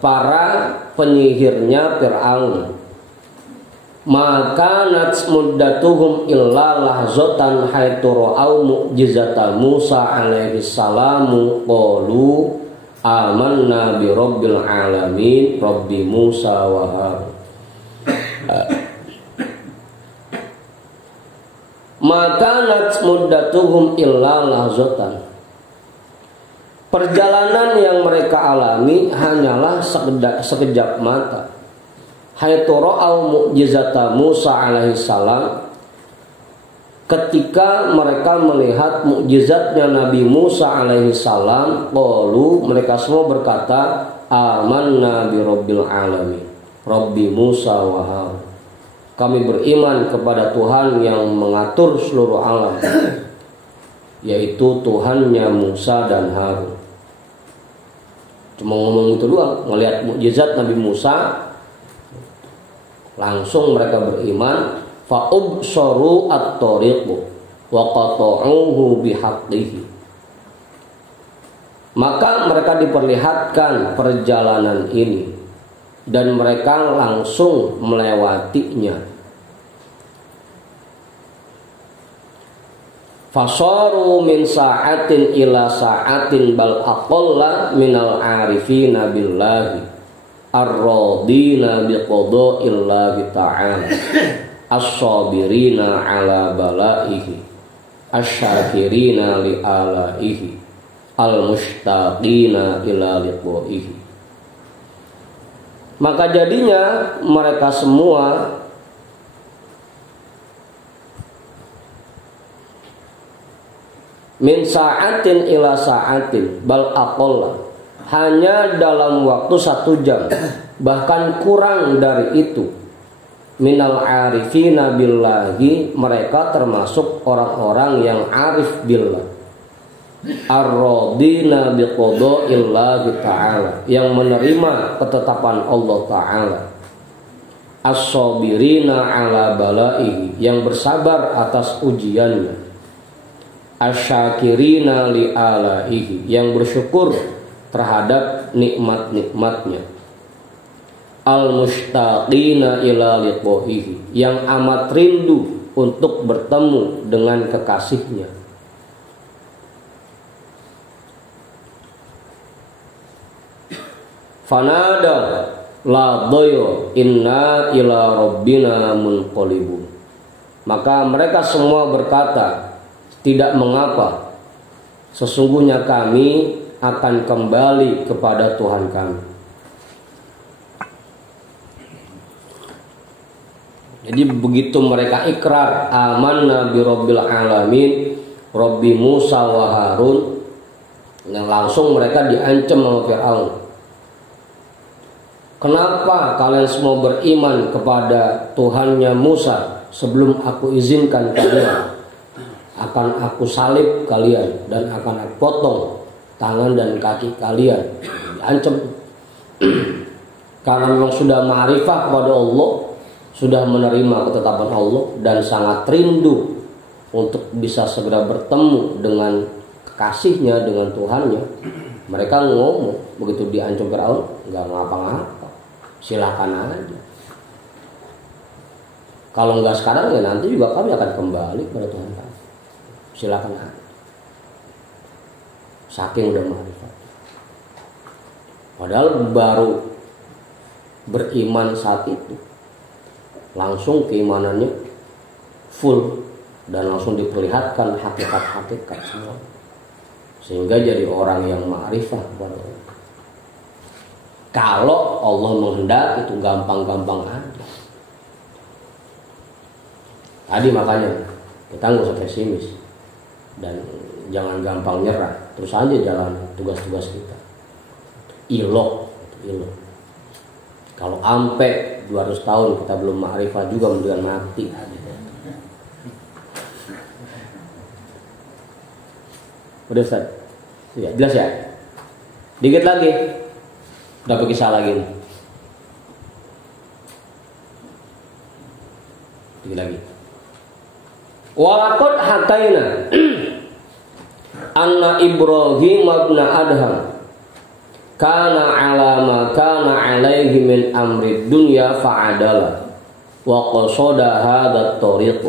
para penyihirnya Fir'aun? Maka natsmuddatuhum illa lahzatan haitu ra'au mu'jizata Musa alaihi salamu qalu amanna bi rabbil alamin rabbi Musa wa Harun. Maka natsmuddatuhum illa lahzatan. Perjalanan yang mereka alami hanyalah sekejap mata. Haitu ra'au mu'jizata Musa alaihi salam, ketika mereka melihat mukjizatnya Nabi Musa alaihi salam, qalu, mereka semua berkata, amanna bi rabbil alamin rabbi Musa wa Harun. Kami beriman kepada Tuhan yang mengatur seluruh alam, yaitu Tuhannya Musa dan Harun. Cuma ngomong itu doang, ngelihat mukjizat Nabi Musa, langsung mereka beriman. Fa'ubsaru at-tariqu wa qata'uhu bihaqqihi. Maka mereka diperlihatkan perjalanan ini dan mereka langsung melewatinya. Fasaru min sa'atin ila sa'atin bal aqalla minal arifina billahi ar-radina biqada'illahi ta'ala as-sabirina ala balaihi asyakirina li alaihi al-mustaqina ila liqaihi. Maka jadinya mereka semua min sa'atin ila sa'atin bal aqalla, hanya dalam waktu 1 jam, bahkan kurang dari itu. Minal arifina billahi, mereka termasuk orang-orang yang arif billah. Ar-radina biqada'illahi ta'ala, yang menerima ketetapan Allah ta'ala. As-sabirina ala balaihi, yang bersabar atas ujiannya. Asyakirina li alaihi, yang bersyukur terhadap nikmat-nikmatnya. al-mushtaqina ila liqahihi, yang amat rindu untuk bertemu dengan kekasihnya. Fanada la doyo inna ila rabbina munqalibun. Maka mereka semua berkata, tidak mengapa, sesungguhnya kami akan kembali kepada Tuhan kami. Jadi begitu mereka ikrar amanna bi rabbil alamin, Rabbi Musa wa Harun, yang langsung mereka diancam sama Fir'aun. Kenapa kalian semua beriman kepada Tuhannya Musa sebelum aku izinkan kalian? Akan aku salib kalian dan akan aku potong tangan dan kaki kalian. Diancam. Karena memang sudah ma'rifah kepada Allah, sudah menerima ketetapan Allah dan sangat rindu untuk bisa segera bertemu dengan kekasihnya, dengan Tuhannya. Mereka ngomong begitu diancam Firaun, nggak ngapa-ngapa, silakan aja. Kalau nggak sekarang ya nanti juga kami akan kembali kepada Tuhan kami. Silakan aja. Saking udah ma'rifat. Padahal baru beriman saat itu, langsung keimanannya full dan langsung diperlihatkan hakikat-hakikat semua, sehingga jadi orang yang ma'rifah kepada Allah. Kalau Allah menghendaki itu gampang-gampang aja. Tadi makanya kita nggak usah pesimis dan jangan gampang nyerah, terus aja jalan tugas-tugas kita. Ilok. Kalau sampai 200 tahun kita belum ma'rifah juga mendingan mati. Udah Ustaz? Ya, jelas ya? Dikit lagi. Udah kisah lagi nih. Dikit lagi. Walaqad hakaina anna Ibrahim ibn Adham kana ala ma kana alaihi min amri dunya fa'adala wa qasada hadha tariq.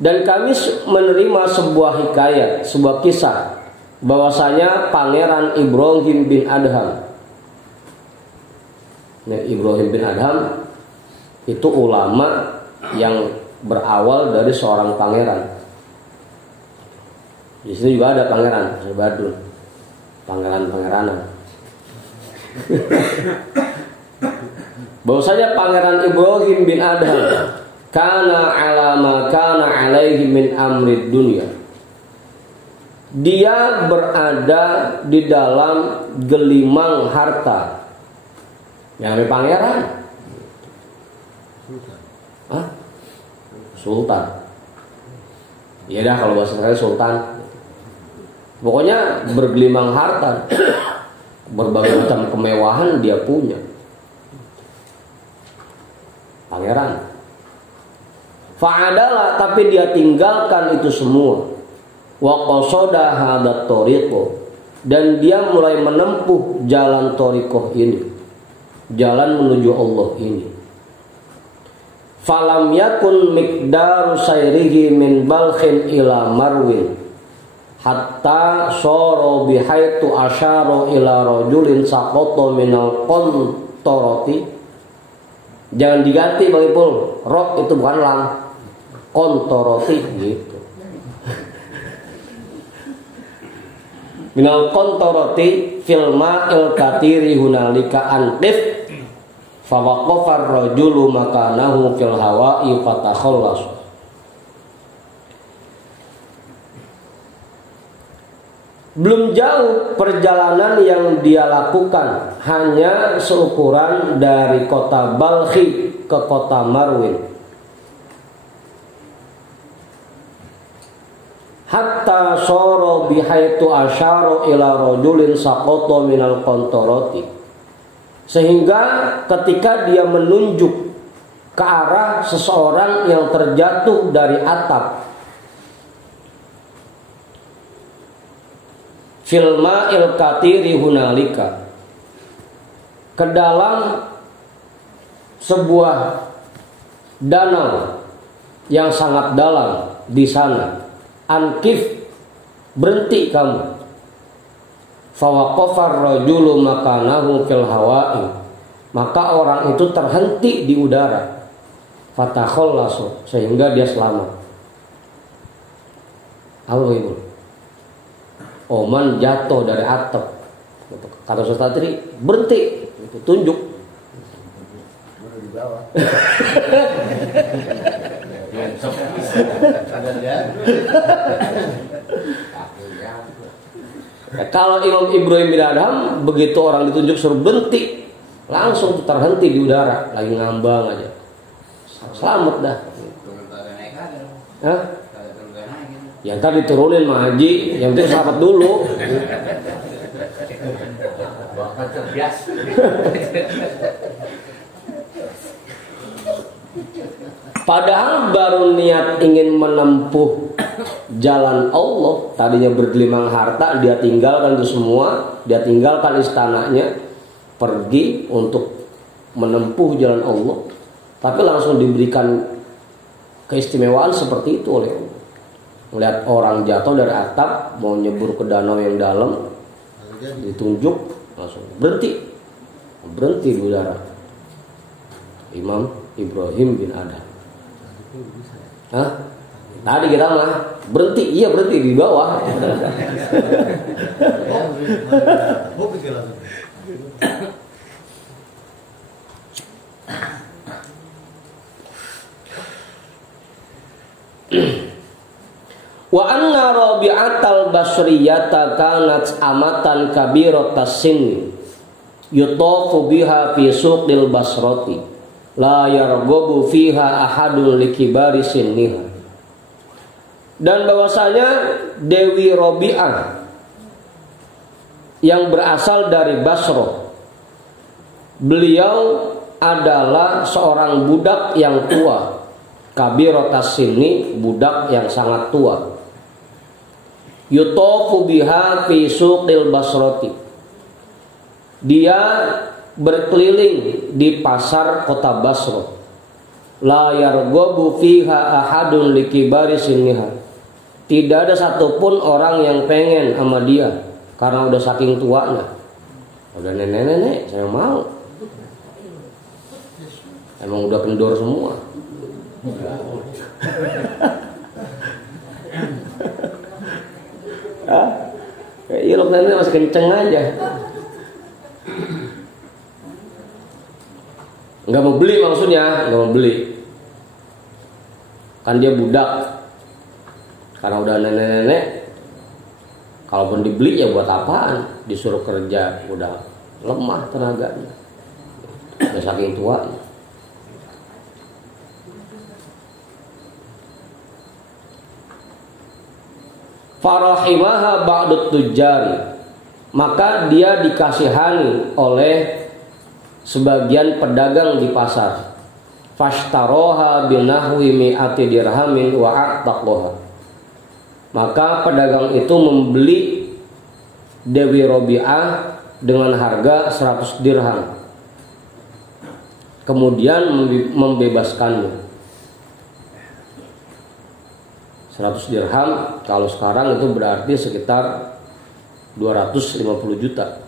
Dan kami menerima sebuah hikayat, sebuah kisah bahwasanya Pangeran Ibrahim bin Adham. Nah, Ibrahim bin Adham itu ulama yang berawal dari seorang pangeran. Di sini juga ada pangeran, Badun. Pangeran-pangeranan. Bahwasanya Pangeran Ibrahim bin Adham kana ala ma kana alaihi min amri dunya. Dia berada di dalam gelimang harta. Yang pangeran. Hah? Sultan. Ya dah kalau bahasa saya sultan. Pokoknya bergelimang harta. Berbagai macam kemewahan dia punya. Pangeran. Fa'adala, tapi dia tinggalkan itu semua. Wa qasada hadat tariqo, dan dia mulai menempuh jalan tariqoh ini, jalan menuju Allah ini. Falam yakun miqdaru sayrihi min balkhin ila marwin hatta soro bihaitu asyara ila rajulin saqata minal qantarati. Jangan diganti Bang Ipul, rok itu bukan lang, qantarati gitu. Minal qantarati fil ma'il katiri hunalika anqif fa waqafa ar-rajulu makanahu fil hawa'i fatakhallas. Belum jauh perjalanan yang dia lakukan, hanya seukuran dari kota Balkhi ke kota Marwin. Hatta soro bihaitu asyara ila rajulin saqata minal qantarati. Sehingga ketika dia menunjuk ke arah seseorang yang terjatuh dari atap, fil ma'il katiri hunalika, ke dalam sebuah danau yang sangat dalam di sana. Ankif, berhenti kamu. Fawaqafar rajulu makanahu fil hawa'i, maka orang itu terhenti di udara. Fatakhallasu, sehingga dia selamat. Apa itu? Oman jatuh dari atap. Kata Ustaz tadi, berhenti, itu tunjuk. Di bawah. Ya, kalau Imam Ibrahim bin Adham begitu orang ditunjuk suruh berhenti, langsung terhenti di udara, lagi ngambang aja, selamat dah. Hah? Yang tadi turunin mah Haji, yang penting selamat dulu. Padahal baru niat ingin menempuh jalan Allah, tadinya bergelimang harta, dia tinggalkan itu semua, dia tinggalkan istananya, pergi untuk menempuh jalan Allah, tapi langsung diberikan keistimewaan seperti itu oleh Allah. Melihat orang jatuh dari atap mau nyebur ke danau yang dalam, ditunjuk langsung berhenti di udara. Imam Ibrahim bin Adham. Hah? Tadi kita mah berhenti di bawah. Wa anna Rabi'atal Basriyata kanat amatan kabiratas sinni yutafu biha fi suqil Basrati la yarghabu fiha ahadun likibari sinniha. Dan bahwasanya Dewi Rabi'ah yang berasal dari Basra, beliau adalah seorang budak yang tua, kabiratas sinni, budak yang sangat tua. Yutofu biha fi suqil Basrati, dia berkeliling di pasar kota Basra. La yarghabu fiha ahadun likibari sinniha, tidak ada satupun orang yang pengen sama dia karena udah saking tuanya. Udah nenek-nenek, saya mau. Emang udah kendor semua. Iya, lo nenek masih kenceng aja. Nggak mau beli, maksudnya nggak mau beli. Kan dia budak, karena udah nenek-nenek. Kalaupun dibeli ya buat apaan? Disuruh kerja udah lemah tenaganya, udah saking tuanya. Farahimaha ba'dut tujari, maka dia dikasihani oleh sebagian pedagang di pasar. Fashtaroha binahwi mi'ati dirhamin wa a'taqoha, maka pedagang itu membeli Dewi Rabi'ah dengan harga 100 dirham, kemudian membebaskannya. 100 dirham kalau sekarang itu berarti sekitar 250 juta.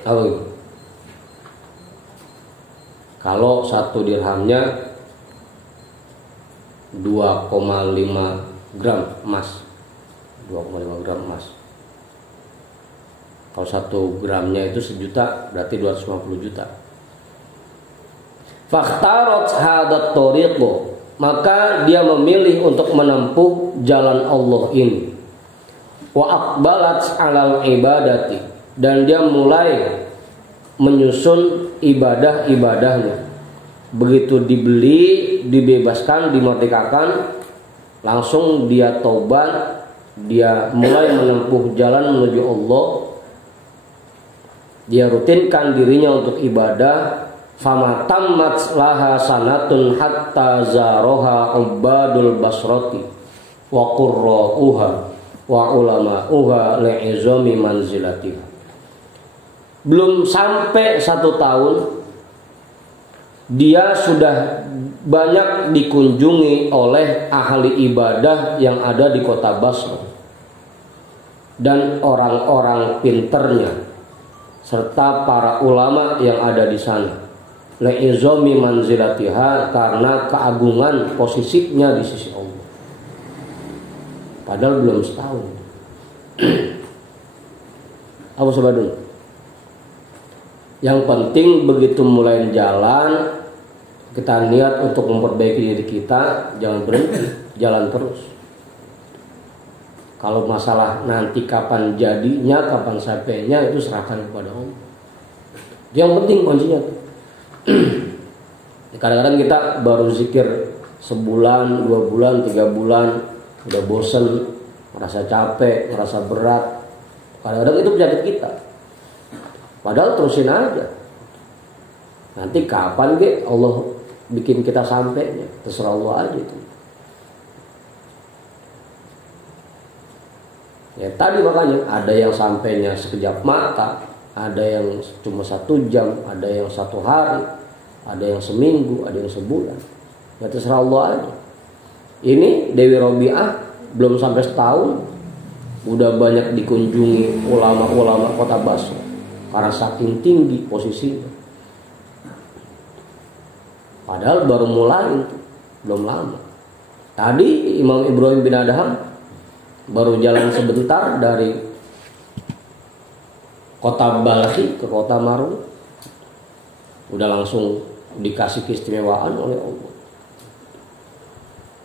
Tahu? Kalau 1 dirhamnya 2,5 gram emas. 2,5 gram emas. Kalau 1 gramnya itu sejuta, berarti 250 juta. Fakhtarat hadat tariqo, maka dia memilih untuk menempuh jalan Allah ini. Wa aqbalat 'alal ibadati, dan dia mulai menyusun ibadah-ibadahnya. Begitu dibeli, dibebaskan, dimerdekakan, langsung dia taubat, dia mulai menempuh jalan menuju Allah. Dia rutinkan dirinya untuk ibadah. Fama tammat laha sanatun hatta zaroha ubadul basrati wa qurra'uha wa ulama'uha li'izami manzilatiha. belum sampai 1 tahun dia sudah banyak dikunjungi oleh ahli ibadah yang ada di kota Basra dan orang-orang pinternya serta para ulama yang ada di sana. Le'izami manzilatiha, karena keagungan posisinya di sisi Allah. Padahal belum setahun. Apa sebadun? Yang penting begitu mulai jalan, kita niat untuk memperbaiki diri kita, jangan berhenti, jalan terus. Kalau masalah nanti kapan jadinya, kapan sampainya, itu serahkan kepada Allah. Yang penting kuncinya. Kadang-kadang kita baru zikir sebulan, 2 bulan, 3 bulan, udah bosen, merasa capek, merasa berat. Kadang-kadang itu penyakit kita. Padahal terusin aja. Nanti kapan Allah bikin kita sampainya, terserah Allah aja itu. Ya tadi makanya ada yang sampainya sekejap mata, ada yang cuma 1 jam, ada yang 1 hari, ada yang seminggu, ada yang sebulan. Ya terserah Allah aja. Ini Dewi Robiah belum sampai setahun udah banyak dikunjungi ulama-ulama kota Basra karena saking tinggi posisinya. Padahal baru mulai itu, belum lama. Tadi Imam Ibrahim bin Adham baru jalan sebentar dari kota Balkhi ke kota Maru, udah langsung dikasih keistimewaan oleh Allah.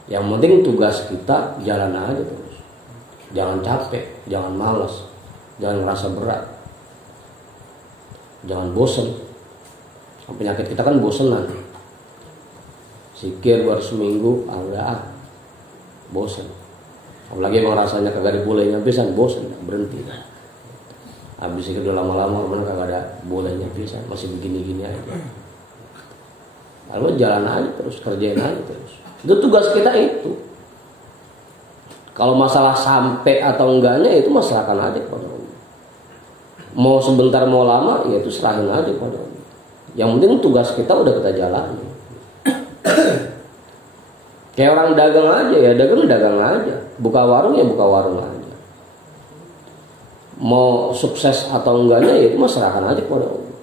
Yang penting tugas kita jalan aja terus. Jangan capek, jangan malas, jangan ngerasa berat, jangan bosen. Penyakit kita kan bosenan. Zikir baru seminggu, bosen. Apalagi emang rasanya kagak ada bolehnya pisan, bosen, berhenti. Habis itu udah lama-lama mana kagak ada bolehnya pisan, masih begini-gini aja. Lalu jalan aja terus, kerjain aja terus. Itu tugas kita itu. Kalau masalah sampai atau enggaknya itu masalahkan aja kepada Allah. Mau sebentar mau lama, ya itu serahin aja kepada Allah. Yang penting tugas kita udah kita jalani. Kayak orang dagang aja ya, dagang aja. Buka warung ya buka warung aja. Mau sukses atau enggaknya ya itu masalahkan aja kepada Allah.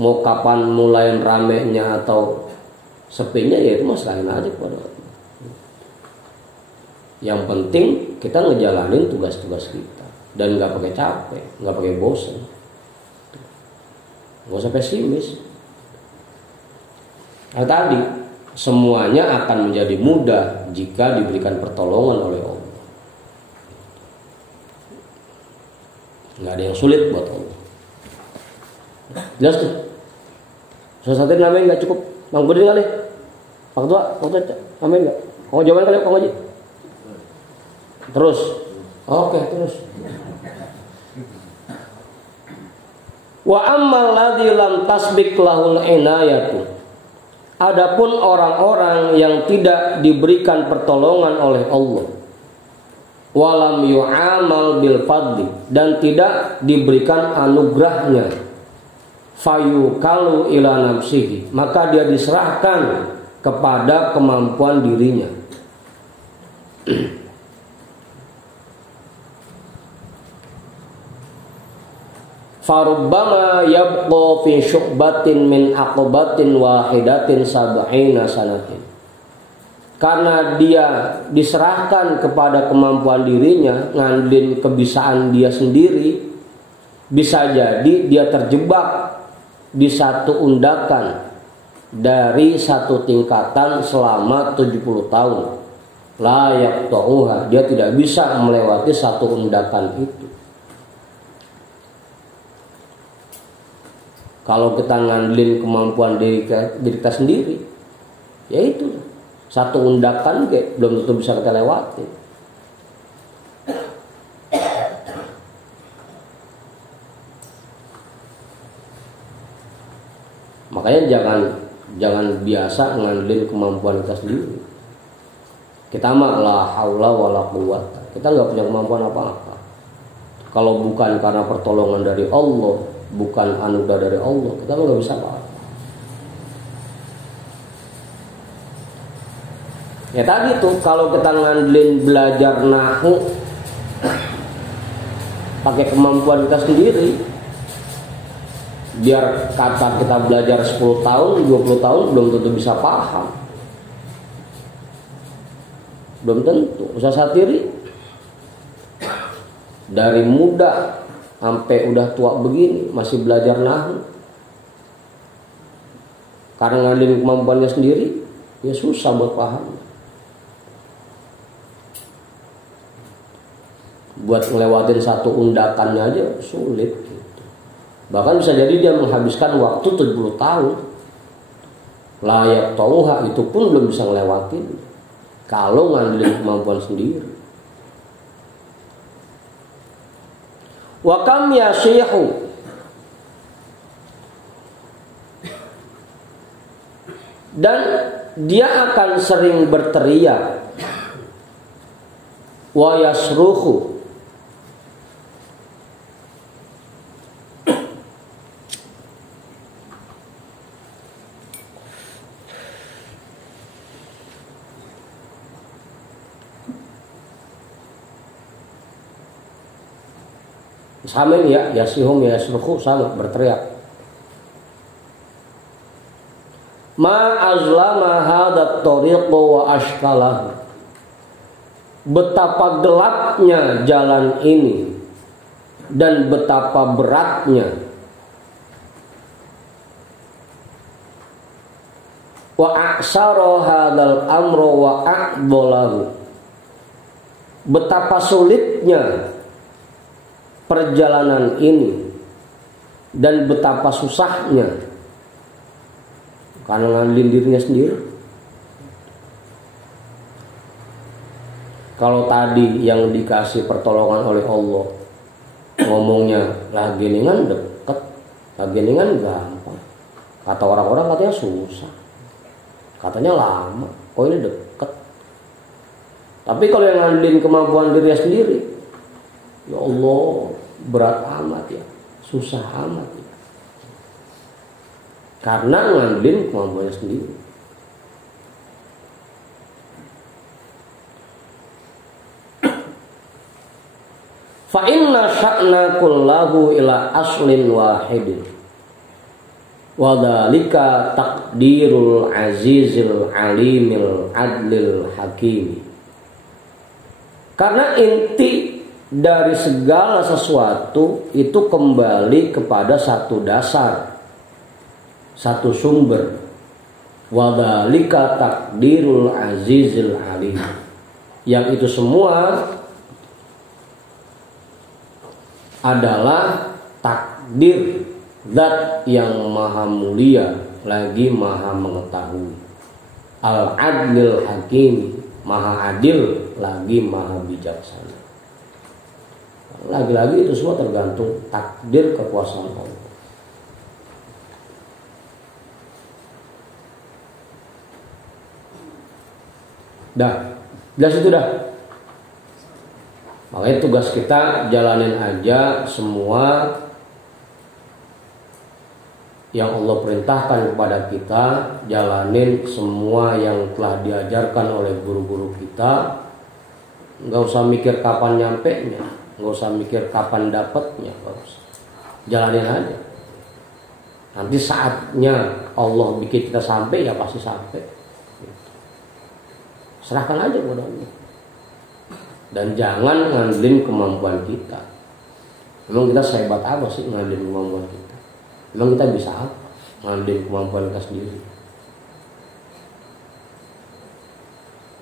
Mau kapan mulai ramenya atau sepinya ya itu masalahin aja kepada Allah. Yang penting kita ngejalanin tugas-tugas kita dan nggak pakai capek, nggak pakai bosan, nggak usah pesimis. Nah, tadi semuanya akan menjadi mudah jika diberikan pertolongan oleh Allah. Nggak ada yang sulit buat Allah. Jelas tuh. Sesuatu namanya nggak cukup. Bang Budin kali. Pak Tua, namanya nggak? Kamu jawaban kali, Pak Haji. Terus. Oke, terus. Wa ammal ladzi lam tasbik lahul inayatu. Adapun orang-orang yang tidak diberikan pertolongan oleh Allah, walam yu'amal bil fadli, dan tidak diberikan anugerahnya, fayukalu ila nafsihi, maka dia diserahkan kepada kemampuan dirinya. Farubbama yabqa fi syu'batin min aqbatin wahidatin sab'ina sanatin. Karena dia diserahkan kepada kemampuan dirinya, ngandelin kebisaan dia sendiri, bisa jadi dia terjebak di satu undakan dari satu tingkatan selama 70 tahun. La yaqta'uha, dia tidak bisa melewati satu undakan itu. Kalau kita ngandelin kemampuan diri kita sendiri, ya itu satu undakan belum tentu bisa kita lewati. Makanya jangan biasa ngandelin kemampuan kita sendiri. Kita mah la haula wala quwwata. Kita nggak punya kemampuan apa-apa. Kalau bukan karena pertolongan dari Allah, bukan anugerah dari Allah, kita nggak bisa paham. Ya tadi tuh, kalau kita ngandelin belajar nahu pakai kemampuan kita sendiri, biar kata kita belajar 10 tahun, 20 tahun belum tentu bisa paham. Belum tentu. Ustaz Satiri dari muda sampai udah tua begini masih belajar nahu. Karena ngandelin kemampuannya sendiri, ya susah buat paham. Buat ngelewatin satu undakannya aja sulit gitu. Bahkan bisa jadi dia menghabiskan waktu 70 tahun. Layak tauha itu pun belum bisa ngelewatin kalau ngandelin kemampuan sendiri. Wa kam yasihu, dan dia akan sering berteriak, wa yasruhu, sama ini ya, yasihum ya yasruhu, sama berteriak. Ma azlama hadat tariq wa ashkalah, betapa gelapnya jalan ini dan betapa beratnya. Wa aksara hadal amro wa aqbalahu, betapa sulitnya perjalanan ini dan betapa susahnya karena ngandelin dirinya sendiri. Kalau tadi yang dikasih pertolongan oleh Allah ngomongnya lagi ningan deket, lagi ningan gampang, kata orang-orang katanya susah, katanya lama, kok ini deket. Tapi kalau yang ngandelin kemampuan dirinya sendiri, ya Allah, berat amat ya, susah amat ya. Karena ngandelin kemampuannya sendiri. Fa inna sya'na kullahu ila aslin wahidin, wa dzalika taqdirul azizil alimil adlil hakimi. Karena inti dari segala sesuatu itu kembali kepada satu dasar, satu sumber. Wa dzalika taqdirul azizil alim, yang itu semua adalah takdir zat yang maha mulia lagi maha mengetahui. Al-adlil hakim, maha adil lagi maha bijaksana. Lagi-lagi itu semua tergantung takdir kekuasaan Allah. Dah, jelas itu dah. Makanya tugas kita jalanin aja semua yang Allah perintahkan kepada kita, jalanin semua yang telah diajarkan oleh guru-guru kita. Nggak usah mikir kapan nyampenya, nggak usah mikir kapan dapatnya, nggak usah. Jalanin aja. Nanti saatnya Allah bikin kita sampai, ya pasti sampai. Serahkan aja kepada Allah. Dan jangan ngandelin kemampuan kita. Memang kita sehebat apa sih ngandelin kemampuan kita? Memang kita bisa apa ngandelin kemampuan kita sendiri?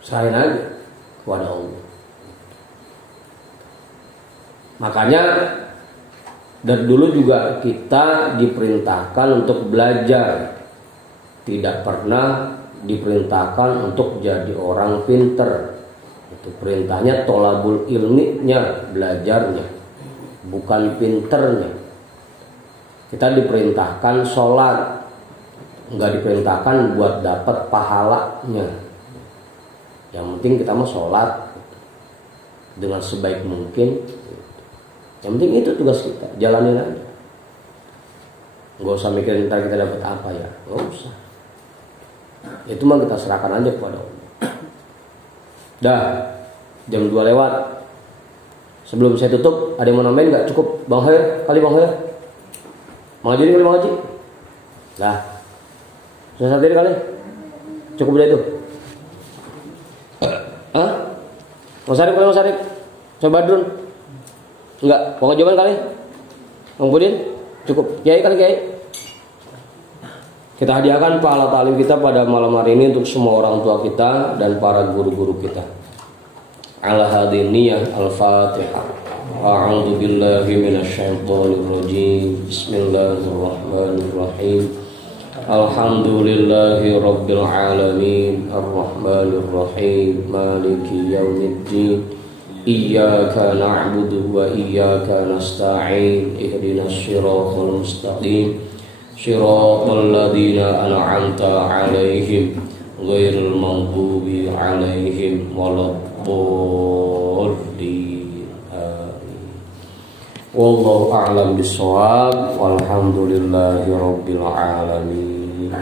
Serahin aja kepada Allah. Makanya dari dulu juga kita diperintahkan untuk belajar, tidak pernah diperintahkan untuk jadi orang pinter. Itu perintahnya tolabul ilminya, belajarnya, bukan pinternya. Kita diperintahkan sholat, nggak diperintahkan buat dapat pahalanya. Yang penting kita mau sholat dengan sebaik mungkin. Yang penting itu tugas kita, jalanin aja. Nggak usah mikirin ntar kita dapat apa ya, nggak usah. Itu mah kita serahkan aja kepada Allah. Dah, jam 2 lewat. Sebelum saya tutup, ada yang mau nambahin nggak? Cukup Bang Hoyer, kali Bang Hoyer. Mang Haji ini kali Bang Haji. Dah, susah sendiri kali. Cukup udah itu. Hah? Mas Arif kali Mas Arif. Coba Badrun. Enggak, pokoknya jawaban kali. Bang Budin, cukup. Kiai kali Kiai. Kita hadiahkan pahala ta'lim kita pada malam hari ini untuk semua orang tua kita dan para guru-guru kita. Ala hadhihi niyyah al-Fatihah. A'udzu billahi minasyaitonir rajim. Bismillahirrahmanirrahim. Alhamdulillahi rabbil alamin. Arrahmanir rahim. Maliki yaumiddin. Iyyaka na'budu wa iyyaka nasta'in. Ihdinas siratal mustaqim. Shiratal ladzina an'amta 'alaihim ghairil maghdubi 'alaihim waladdallin. Wallahu a'lam bissawab. Walhamdulillahi rabbil alamin.